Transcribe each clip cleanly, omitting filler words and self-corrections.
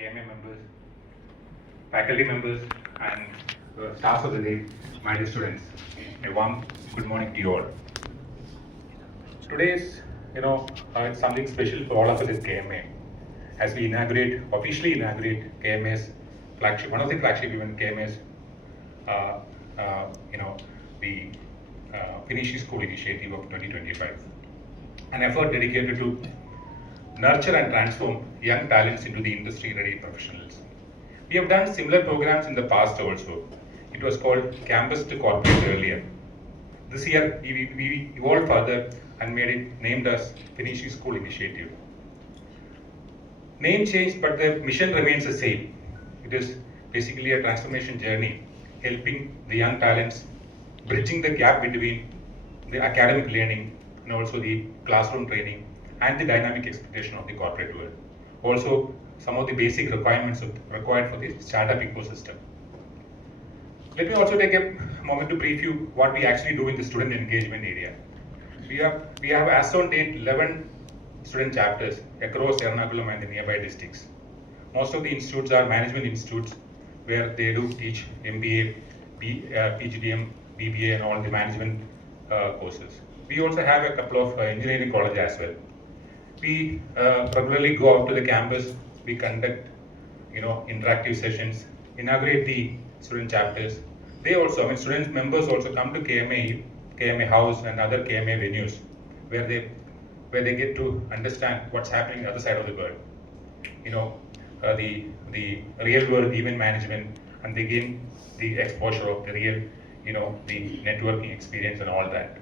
KMA members, faculty members, and staff of the day, my dear students. A warm good morning to you all. Today is, it's something special for all of us at KMA as we officially inaugurate KMA's flagship, one of the flagship event KMA's, the Finishing School initiative of 2025. An effort dedicated to nurture and transform young talents into the industry-ready professionals. We have done similar programs in the past also. It was called Campus to Corporate earlier. This year, we evolved further and made it named as Finishing School Initiative. Name changed, but the mission remains the same. It is basically a transformation journey, helping the young talents, bridging the gap between the academic learning and also the classroom training and the dynamic expectation of the corporate world. Also, some of the basic requirements required for the startup ecosystem. Let me also take a moment to brief you what we actually do in the student engagement area. We have as on date 11 student chapters across Ernakulam and the nearby districts. Most of the institutes are management institutes where they do teach MBA, PGDM, BBA and all the management courses. We also have a couple of engineering colleges as well. We regularly go out to the campus, we conduct interactive sessions, inaugurate the student chapters. They also, student members also come to KMA House and other KMA venues where they get to understand what's happening on the other side of the world. The real world event management, and they gain the exposure of the real, the networking experience and all that.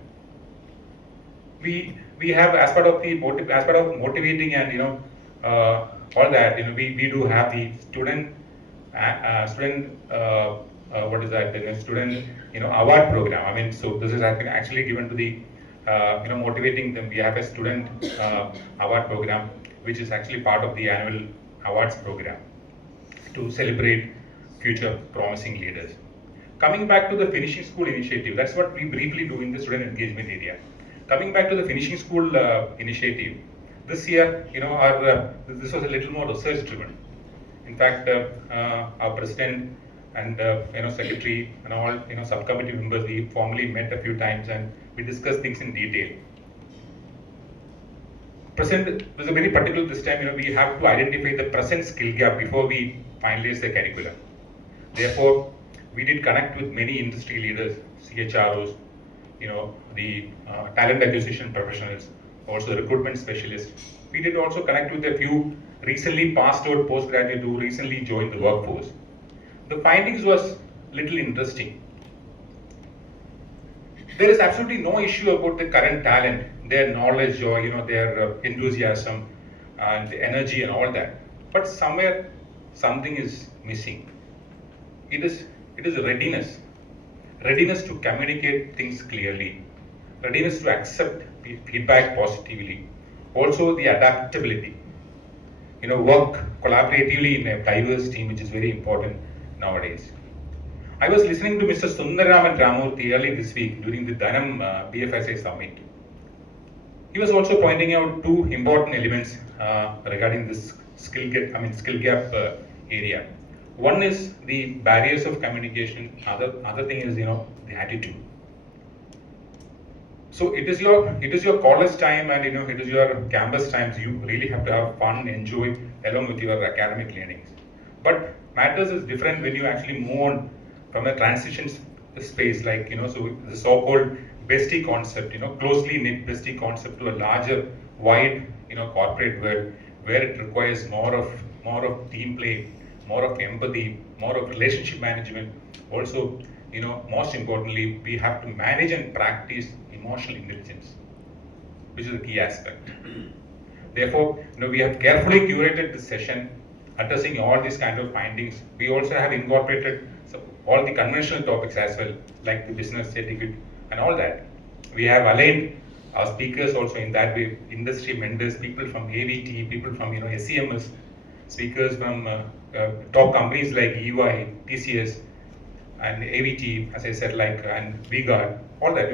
We have as part of motivating and all that, we do have the student student award program. So this is actually given to the motivating them. We have a student award program which is actually part of the annual awards program to celebrate future promising leaders. Coming back to the Finishing School initiative, that's what we briefly do in the student engagement area. Coming back to the Finishing School initiative, this year, this was a little more research driven. In fact, our president and secretary and all subcommittee members, we formally met a few times and we discussed things in detail. Present was a very particular this time. We have to identify the present skill gap before we finalize the curriculum. Therefore, we did connect with many industry leaders, CHROs, the talent acquisition professionals, also recruitment specialists. We did also connect with a few recently passed out postgraduate who recently joined the workforce. The findings was little interesting. There is absolutely no issue about the current talent, their knowledge or their enthusiasm and the energy and all that. But somewhere something is missing. It is readiness. Readiness to communicate things clearly, readiness to accept feedback positively, also the adaptability, work collaboratively in a diverse team, which is very important nowadays. I was listening to Mr. Sundaraman Ramurthy early this week during the Dhanam BFSI summit. He was also pointing out two important elements regarding this skill gap area. One is the barriers of communication. Other thing is the attitude. So it is your college time and it is your campus times. You really have to have fun, enjoy along with your academic learnings. But matters is different when you actually move on from a transition space, like so the so-called bestie concept, closely knit bestie concept to a larger, wide corporate world where it requires more of team play, more of empathy, more of relationship management. Also, most importantly, we have to manage and practice emotional intelligence, which is a key aspect. Therefore, we have carefully curated this session, addressing all these kind of findings. We also have incorporated all the conventional topics as well, like the business etiquette and all that. We have aligned our speakers also in that way, industry mentors, people from AVT, people from SEMS, speakers from top companies like EY, TCS, and AVT, as I said, and VGuard, all that.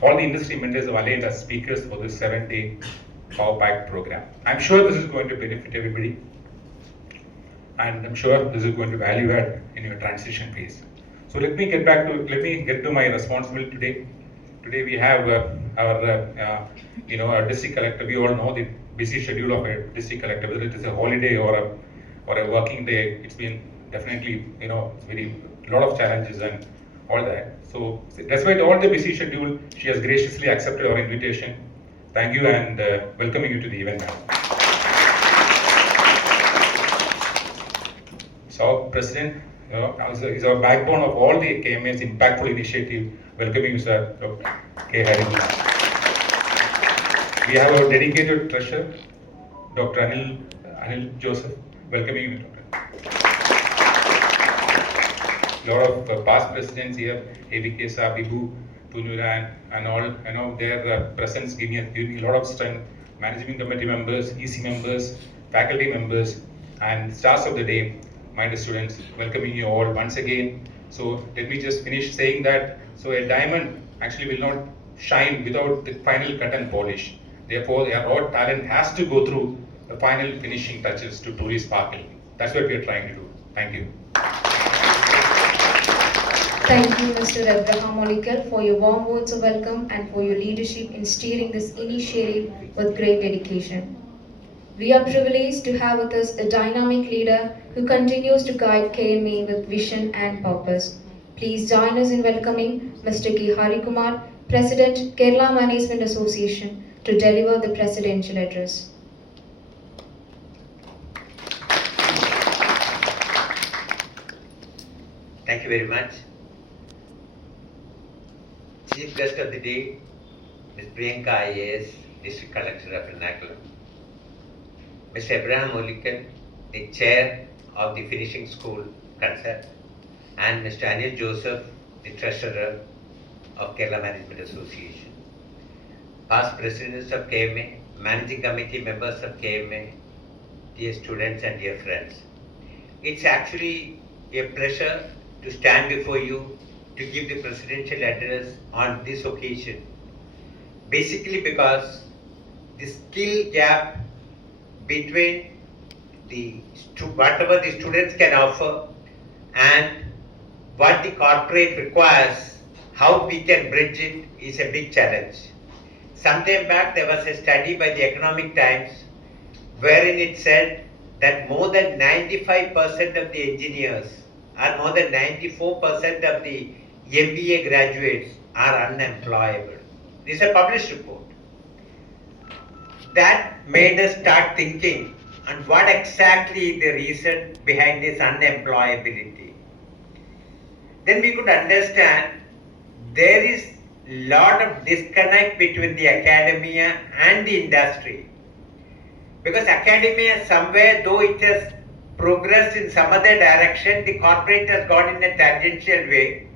All the industry mentors have aligned as speakers for this 7-day power packed program. I'm sure this is going to benefit everybody. and I'm sure this is going to value add in your transition phase. So let me get to my responsibility today. Today we have our district collector. We all know the busy schedule of a district collector, whether it is a holiday or a working day. It's been definitely very lot of challenges and all that. So despite all the busy schedule, she has graciously accepted our invitation. Thank you and welcoming you to the event now. So President, is our backbone of all the KMA's impactful initiative. Welcoming you, sir, Dr. K. Harikumar. We have our dedicated treasurer, Dr. Anil Joseph. Welcoming you, Dr. Lot of past presidents here, AVK Bibu, Tunuran, and all, their presence giving a lot of strength. Management committee members, EC members, faculty members, and stars of the day, my dear students, welcoming you all once again. So let me just finish saying that, so a diamond actually will not shine without the final cut and polish. Therefore, our raw talent has to go through the final finishing touches to truly sparkle. That's what we are trying to do. Thank you. Thank you, Mr. Olickal, for your warm words of welcome and for your leadership in steering this initiative with great dedication. We are privileged to have with us a dynamic leader who continues to guide KMA with vision and purpose. Please join us in welcoming Mr. K. Harikumar, President, Kerala Management Association, to deliver the presidential address. Thank you very much. Chief guest of the day, Ms. Priyanka IAS, District Collector of Ernakulam. Mr. Olickal, the Chair of the Finishing School concerned, and Mr. Anil Joseph, the Treasurer of Kerala Management Association. Past Presidents of KMA, Managing Committee members of KMA, dear students and dear friends. It's actually a pleasure to stand before you to give the presidential address on this occasion. Basically because the skill gap between whatever the students can offer and what the corporate requires, how we can bridge it is a big challenge. Some time back there was a study by the Economic Times wherein it said that more than 95% of the engineers and more than 94% of the MBA graduates are unemployable. This is a published report. That made us start thinking on what exactly the reason behind this unemployability. Then we could understand there is a lot of disconnect between the academia and the industry. Because academia somewhere, though it has progressed in some other direction, the corporate has gone in a tangential way.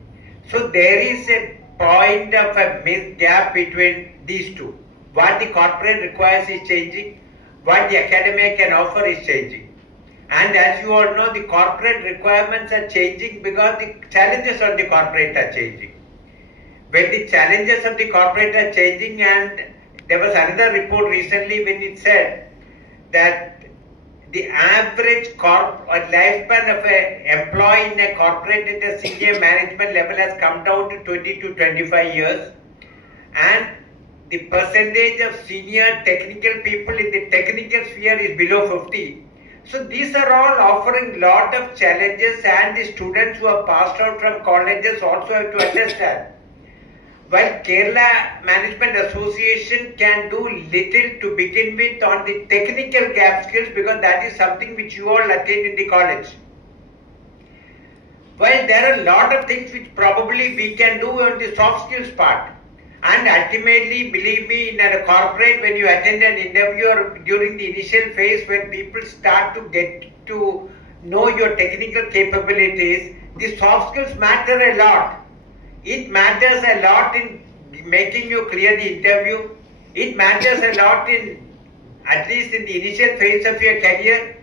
So there is a point of a missed gap between these two. What the corporate requires is changing, what the academia can offer is changing. And as you all know, the corporate requirements are changing because the challenges of the corporate are changing. When the challenges of the corporate are changing, and there was another report recently when it said that the average lifespan of an employee in a corporate at a senior management level has come down to 20 to 25 years, and the percentage of senior technical people in the technical sphere is below 50. So these are all offering lot of challenges, and the students who are passed out from colleges also have to understand. While Kerala Management Association can do little to begin with on the technical gap skills, because that is something which you all attain in the college. While there are a lot of things which probably we can do on the soft skills part. And ultimately, believe me, in a corporate, when you attend an interview or during the initial phase, when people start to get to know your technical capabilities, the soft skills matter a lot. It matters a lot in making you clear the interview. It matters a lot in, at least in the initial phase of your career.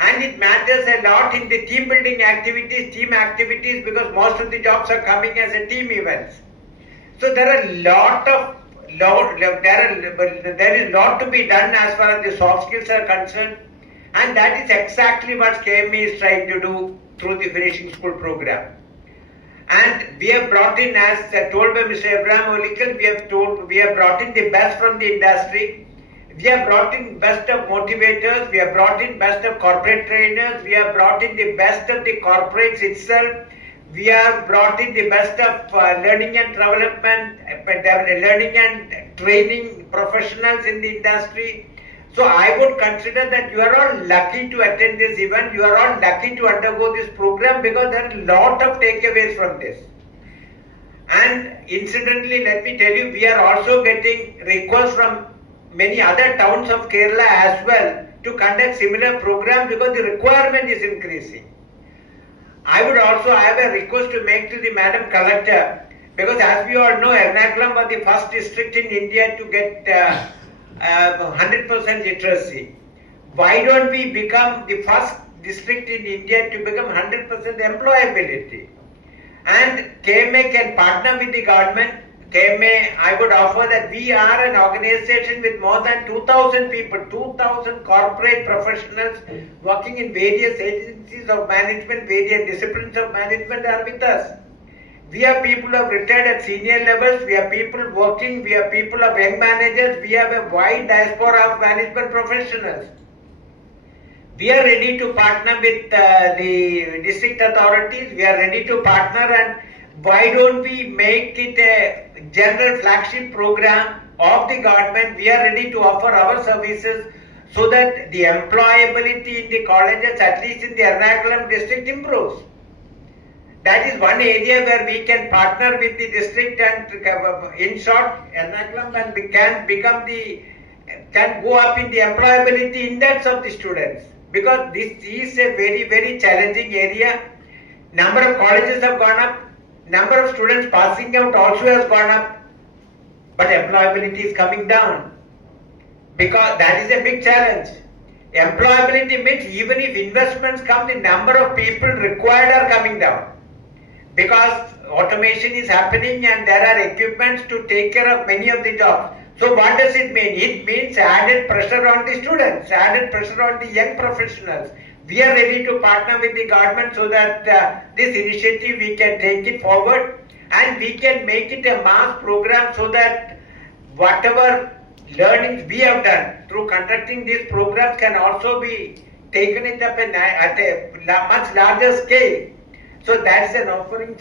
And it matters a lot in the team building activities, team activities, because most of the jobs are coming as a team events. So there are there is lot to be done as far as the soft skills are concerned. And that is exactly what KMA is trying to do through the finishing school program. And we have brought in, as told by Mr. Abraham Olickal, we have brought in the best from the industry. We have brought in best of motivators, we have brought in best of corporate trainers, we have brought in the best of the corporates itself, we have brought in the best of learning and development, learning and training professionals in the industry. So I would consider that you are all lucky to attend this event, you are all lucky to undergo this program, because there are a lot of takeaways from this. And incidentally, let me tell you, we are also getting requests from many other towns of Kerala as well to conduct similar program, because the requirement is increasing. I would also have a request to make to the Madam Collector, because as we all know, Ernakulam was the first district in India to get 100% literacy. Why don't we become the first district in India to become 100% employability? And KMA can partner with the government. KMA, I would offer that we are an organization with more than 2,000 people, 2,000 corporate professionals working in various agencies of management, various disciplines of management are with us. We have people who have retired at senior levels, we have people working, we have people of young managers, we have a wide diaspora of management professionals. We are ready to partner with the district authorities, we are ready to partner, and why don't we make it a general flagship program of the government? We are ready to offer our services so that the employability in the colleges, at least in the Ernakulam district, improves. That is one area where we can partner with the district, and in short, Ernakulam can go up in the employability index of the students, because this is a very, very challenging area. Number of colleges have gone up, number of students passing out also has gone up, but employability is coming down, because that is a big challenge. Employability means even if investments come, the number of people required are coming down, because automation is happening and there are equipments to take care of many of the jobs. So what does it mean? It means added pressure on the students, added pressure on the young professionals. We are ready to partner with the government so that this initiative we can take it forward, and we can make it a mass program, so that whatever learnings we have done through conducting these programs can also be taken it up at a much larger scale. So that's an offer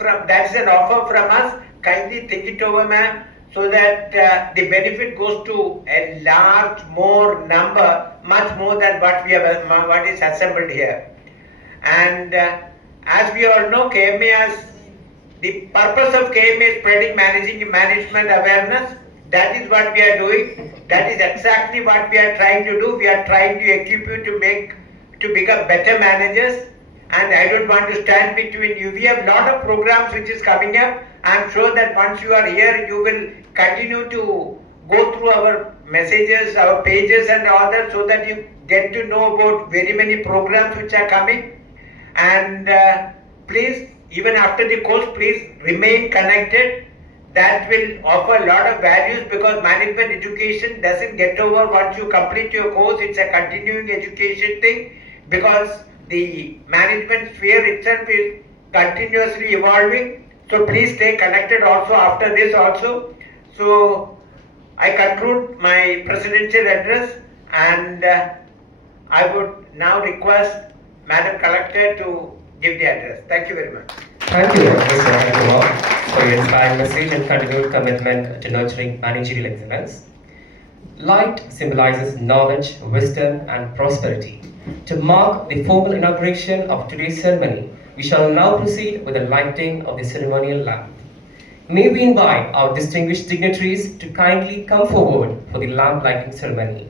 from us. Kindly think it over, ma'am, so that the benefit goes to a large more number, much more than what is assembled here. And as we all know, the purpose of KMA is spreading management awareness. That is what we are doing. That is exactly what we are trying to do. We are trying to equip you to become better managers. And I don't want to stand between you. We have a lot of programs which is coming up. I am sure that once you are here, you will continue to go through our messages, our pages and all that, so that you get to know about very many programs which are coming. And please, even after the course, please remain connected. That will offer a lot of values, because management education doesn't get over once you complete your course. It's a continuing education thing, because the management sphere itself is continuously evolving. So please stay connected also after this also. So I conclude my presidential address, and I would now request Madam Collector to give the address. Thank you very much. Thank you, Mr. Harikumar, for your inspiring message and continued commitment to nurturing managerial excellence. Light symbolizes knowledge, wisdom, and prosperity. To mark the formal inauguration of today's ceremony, we shall now proceed with the lighting of the ceremonial lamp. May we invite our distinguished dignitaries to kindly come forward for the lamp lighting ceremony.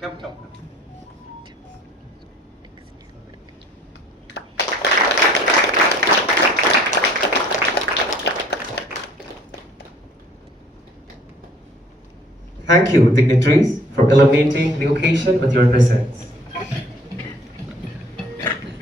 Come. Thank you, dignitaries, for illuminating the occasion with your presence.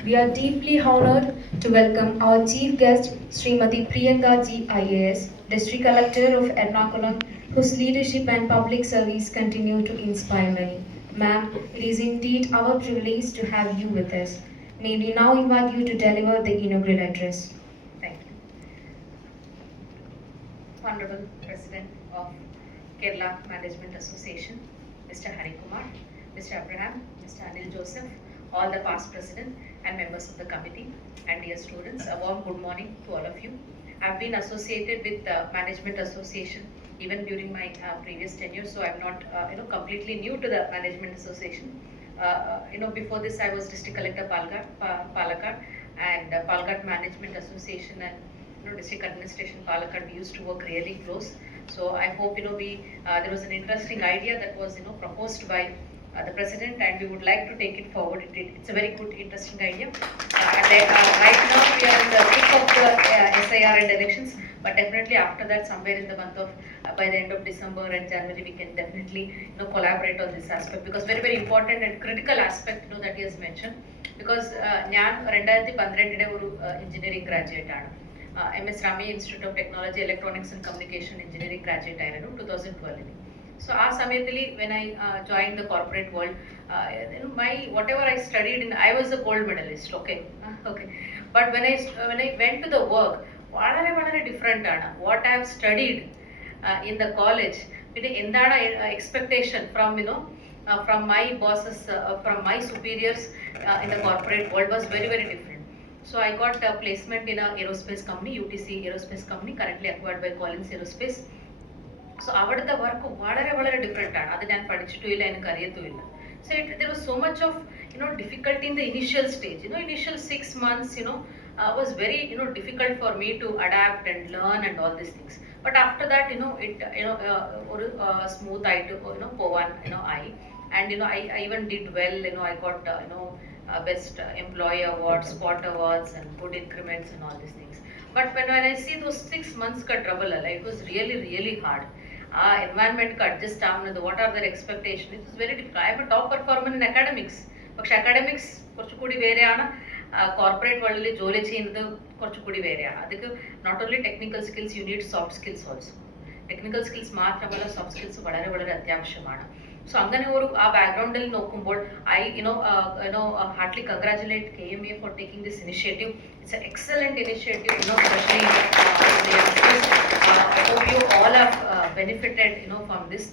We are deeply honored to welcome our chief guest, Srimati Priyanka Ji IAS, District Collector of Ernakulam, whose leadership and public service continue to inspire many. Ma'am, it is indeed our privilege to have you with us. May we now invite you to deliver the inaugural address. Thank you. Honorable President of Kerala Management Association, Mr. Harikumar, Mr. Abraham, Mr. Anil Joseph, all the past president and members of the committee, and dear students, a warm good morning to all of you. I've been associated with the Management Association even during my previous tenure, so I'm not completely new to the Management Association. Before this I was District Collector Palakkad and Palakkad Management Association and District Administration Palakkad, we used to work really close. So I hope there was an interesting idea that was proposed by the president, and we would like to take it forward. It's a very good, interesting idea. Right now we are in the thick of the SIR and elections, but definitely after that, somewhere in the month of by the end of December and January, we can definitely collaborate on this aspect, because very, very important and critical aspect that he has mentioned. Because ഞാൻ 2012 ഒരു engineering graduate ആണ്. MS Rami Institute of Technology, Electronics and Communication Engineering graduate ആയിരുന്നു 2012. So when I joined the corporate world, whatever I studied in, I was a gold medalist. Okay. But when I went to the work, വളരെ different ആണ്. What I have studied in the college, പിന്നെ എന്താണ് expectation from my bosses, from my superiors in the corporate world was very, very different. So I got a placement in an aerospace company, UTC Aerospace Company, currently acquired by Collins Aerospace. So അവിടുത്തെ work വളരെ different ആണ്. അത് ഞാൻ പഠിച്ചിട്ടുമില്ല, എനിക്ക് അറിയത്തുമില്ല. So there was so much of difficulty in the initial stage. Initial 6 months was very difficult for me to adapt and learn and all these things. But after that ഒരു smooth ആയിട്ട് പോവാൻ ആയി. And I even did well. I got best employee awards, spot awards, and good increments and all these things. But when I see those 6 months ka trouble, it was really hard. Environment ka adjust avunnathu, what are their expectations? It was very difficult. I am a top performer in academics, പക്ഷെ academics കുറച്ചുകൂടി വേറെയാണ്, corporate world ജോലി ചെയ്യുന്നത് കുറച്ചുകൂടി വേറെയാണ്. അതൊക്കെ not only technical skills, you need soft skills also. Technical skills മാത്രമല്ല, soft skills വളരെ അത്യാവശ്യമാണ്. So അങ്ങനെ ഒരു ബാക്ക്ഗ്രൗണ്ടിൽ നോക്കുമ്പോൾ I heartily congratulate KMA for taking this initiative. It's an excellent initiative, especially the youngsters. I hope you all have benefited from this.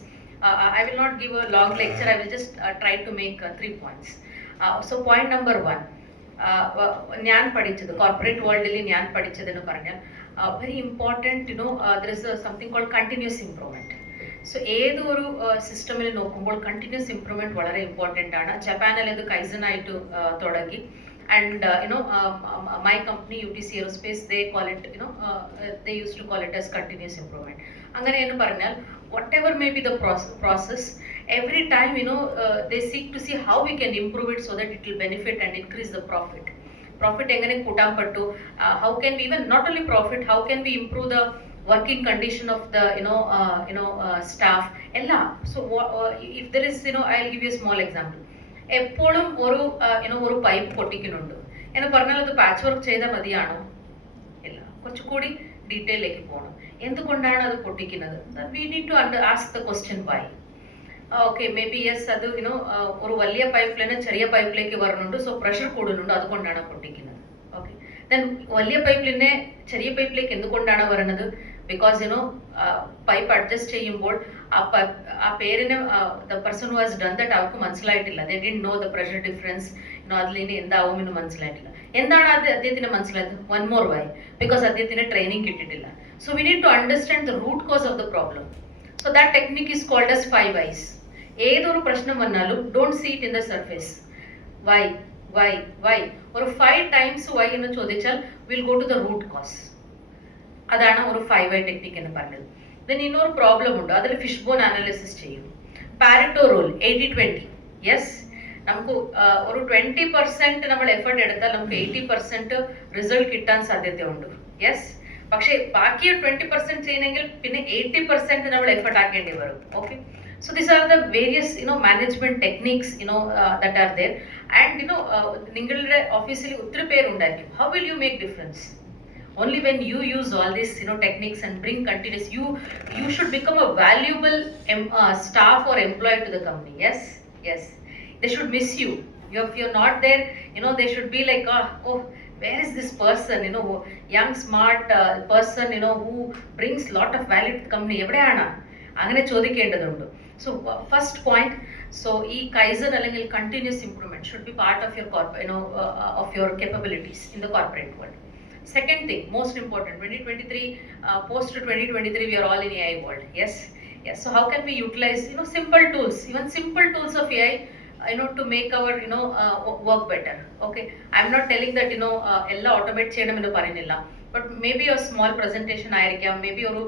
I will not give a long lecture. I will just try to make 3 points. So point number 1, ഞാൻ പഠിച്ചത് corporate വേൾഡിൽ ഞാൻ പഠിച്ചതെന്ന് പറഞ്ഞാൽ very important, there is something called continuous improvement. So ഏതൊരു സിസ്റ്റമിൽ നോക്കുമ്പോൾ continuous improvement വളരെ important ആണ്. ജപ്പാനിൽ അത് കൈസൺ ആയിട്ട് തുടങ്ങി. And my company UTC Aerospace, they call it they used to call it as continuous improvement. അങ്ങനെ എന്ന് പറഞ്ഞാൽ whatever may be the process, every time they seek to see how we can improve it so that it will benefit and increase the profit എങ്ങനെ കൂട്ടാൻ പറ്റൂ, how can we even not only profit, how can we improve the working condition of the staff എല്ലാം. So if there is I'll give you a small example. എപ്പോഴും ഒരു pipe പൊട്ടിക്കുന്നുണ്ട് എന്ന് പറഞ്ഞാൽ അത് patch work ചെയ്താൽ മതിയാണോ? ഇല്ല, കുറച്ചുകൂടി ഡീറ്റെയിലേക്ക് പോകണം. എന്തുകൊണ്ടാണ് അത് പൊട്ടിക്കുന്നത്? We need to ask the question why. Okay, maybe yes, അത് ഒരു വലിയ പൈപ്പിൽ നിന്ന് ചെറിയ പൈപ്പിലേക്ക് വരുന്നുണ്ട്, സോ പ്രഷർ കൂടുന്നുണ്ട്, അതുകൊണ്ടാണ് പൊട്ടിക്കുന്നത്. ഓക്കെ, ദെൻ വലിയ പൈപ്പിൽ നിന്ന് ചെറിയ പൈപ്പിലേക്ക് എന്തുകൊണ്ടാണ് വരുന്നത്? ബിക്കോസ് പൈപ്പ് അഡ്ജസ്റ്റ് ചെയ്യുമ്പോൾ ആ പേരിന് the person who has done that അവർക്ക് മനസ്സിലായിട്ടില്ല. They didn't know the pressure difference. അതിൽ ഇനി എന്താവും എന്ന് മനസ്സിലായിട്ടില്ല. എന്താണ് അദ്ദേഹത്തിന് മനസ്സിലായത്? വൺ മോർ വൈ, ബിക്കോസ് അദ്ദേഹത്തിന് ട്രെയിനിങ് കിട്ടിയിട്ടില്ല. So we need to understand the root cause of the problem. So that technique is called as 5 whys. ഏതൊരു പ്രശ്നം വന്നാലും don't see it in the surface. Why ഒരു 5 times വൈ എന്ന് ചോദിച്ചാൽ will go to the root cause. അതാണ് ഒരു 5 why technique എന്ന് പറഞ്ഞത്. ദെൻ ഇന്നൊരു പ്രോബ്ലം ഉണ്ട്, അതിൽ ഫിഷ് ബോൺ അനാലിസിസ് ചെയ്യും. Pareto rule 80-20. യെസ്, നമുക്ക് ഒരു 20% നമ്മൾ എഫേർട്ട് എടുത്താൽ നമുക്ക് 80% റിസൾട്ട് കിട്ടാൻ സാധ്യതയുണ്ട്. യെസ്, പക്ഷേ ബാക്കി 20% ചെയ്യണമെങ്കിൽ പിന്നെ 80% നമ്മൾ എഫേർട്ട് ആക്കേണ്ടി വരും. Okay, so these are the various management techniques that are there, and നിങ്ങളുടെ ഓഫീസിൽ ഒത്തിരി പേരുണ്ടായിരിക്കും. How will you make difference? Only when you use all these techniques and bring continuous, you should become a valuable staff or employee to the company. Yes, they should miss you. If you're not there, they should be like, oh, where is this person, young smart person, who brings lot of value to the company, എവിടെയാണ് അങ്ങനെ ചോദിക്കേണ്ടതുണ്ട്. So first point, so kaizen അല്ലെങ്കിൽ continuous improvement should be part of your of your capabilities in the corporate world. Second thing, most important, 2023, post 2023, we are all in AI world. Yes. So how can we utilize simple tools, even simple tools of AI, to make our work better. Okay, I'm not telling that ella automate cheyadam ennu parayunnilla, but maybe a small presentation ayirikam, maybe oru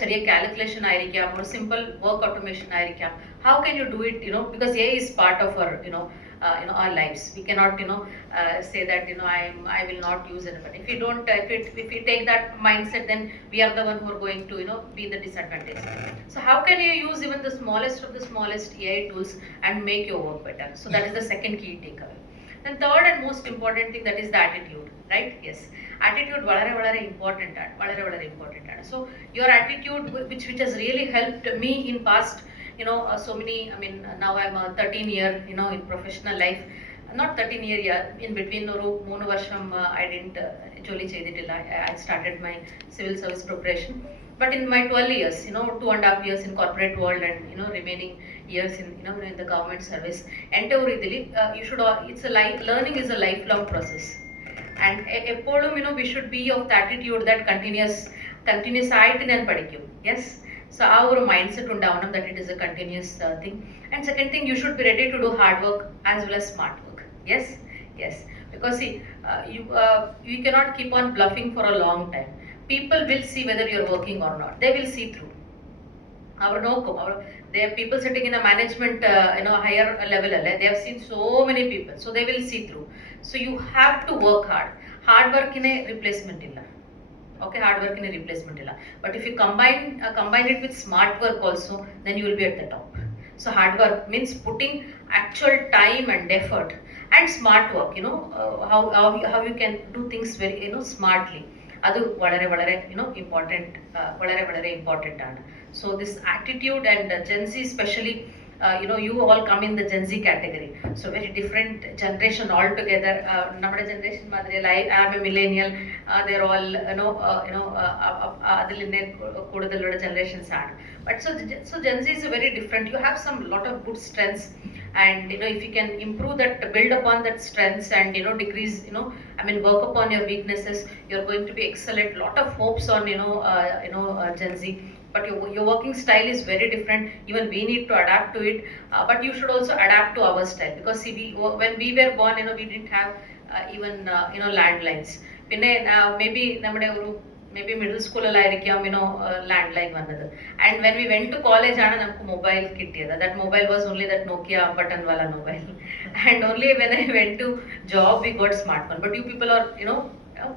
cheriya calculation ayirikam, or simple work automation ayirikam. How can you do it, because AI is part of our our lives. We cannot say that I will not use it. But if you don't if we take that mindset, then we are the one who are going to be the disadvantage. So how can you use even the smallest of the smallest AI tools and make your work better? So that is the second key takeaway. Then third and most important thing, that is the attitude, right? Yes, attitude വളരെ important ആണ്. So your attitude, which has really helped me in past so many, I mean, now I'm a 13 year in professional life, not 13 year, yeah, in between oru 3 varsham I didn't jolly cheyidilla. I started my civil service preparation, but in my 12 years, 2.5 years in corporate world, and remaining years in in the government service, entire idili you should it's a life, learning is a lifelong process, and eppolum we should be of the attitude that continuous ആയിട്ട് ഞാൻ പഠിക്കും. Yes, so our mindset undavana that it is a continuous thing. And second thing, you should be ready to do hard work as well as smart work. Yes, because see, you cannot keep on bluffing for a long time. People will see whether you're working or not. They will see through our there are people sitting in a management higher level, they have seen so many people, so they will see through. So you have to work hard work in a replacement illa. Okay, hard work in a replacement illa, but if you combine it with smart work also, then you will be at the top. So hard work means putting actual time and effort, and smart work, how you can do things very smartly, adu valare important, valare important aanu. So this attitude, and Gen Z especially, you all come in the Gen Z category, so very different generation altogether. Nammade generation madri, I am a millennial, they're all adilinde koodudalude generations are, but so Gen Z is very different. You have some lot of good strengths, and if you can improve that, build upon that strengths, and decrease, work upon your weaknesses, you're going to be excellent. Lot of hopes on Gen Z. But your working style is very different. Even we need to adapt to it, but you should also adapt to our style, because see, when we were born, we didn't have even landlines. Pinne maybe nammade oru maybe middle school allayirikam landline vannathu, and when we went to college aana namku mobile kittiyada. That mobile was only that Nokia button wala mobile and only when I went to job we got smartphone. But you people are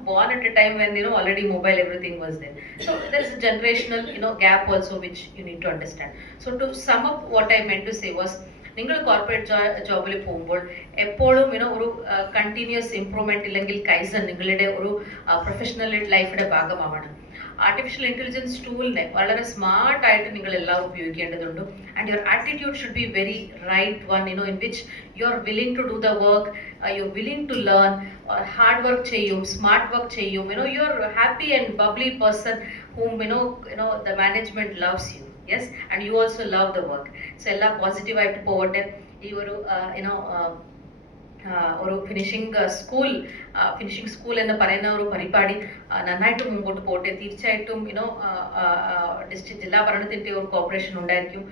born at a time when already mobile, everything was there. So there's a generational gap also, which you need to understand. So to sum up, what I meant to say was, നിങ്ങൾ corporate ജോബിൽ പോകുമ്പോൾ എപ്പോഴും ഒരു continuous improvement ഇല്ലെങ്കിൽ കൈസൺ നിങ്ങളുടെ ഒരു professional ലൈഫിന്റെ ഭാഗമാവണം. Artificial intelligence ടൂളിനെ വളരെ smart ആയിട്ട് നിങ്ങൾ എല്ലാവരും ഉപയോഗിക്കേണ്ടതുണ്ട്. And your attitude should be very right one, in which you are willing to do the work, you are willing to learn, hard work ചെയ്യും, സ്മാർട്ട് വർക്ക് ചെയ്യും, you are happy and bubbly person whom the management loves you. Yes, and you also love the work. So ella positive ആയിട്ട് പോവട്ടെ. ഈ ഒരു ഒരു finishing school എന്ന് പറയുന്ന ഒരു പരിപാടി നന്നായിട്ട് മുമ്പോട്ട് പോട്ടെ. തീർച്ചയായിട്ടും ഡിസ്ട്രിക്ട് ജില്ലാ ഭരണത്തിന്റെ ഒരു കോർപ്പറേഷൻ ഉണ്ടായിരിക്കും.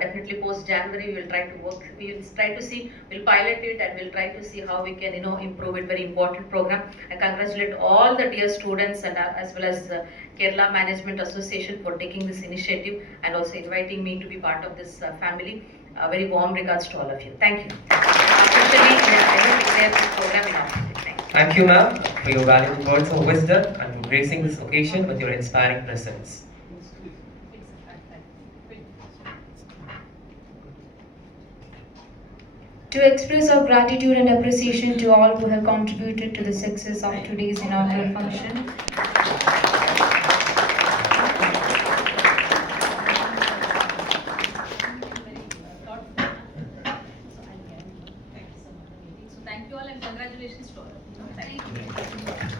Definitely post January we will try to work, we will try to see, we'll pilot it, and we'll try to see how we can improve it. Very important program. I congratulate all the dear students, and as well as the Kerala Management Association for taking this initiative and also inviting me to be part of this family. very warm regards to all of you. Thank you. Especially declare this program inaugurated. Thank you. Thank you, ma'am, for your valuable words of wisdom and for gracing this occasion with your inspiring presence. To express our gratitude and appreciation to all who have contributed to the success of today's inaugural function, So thank you all and congratulations to all. Thank you.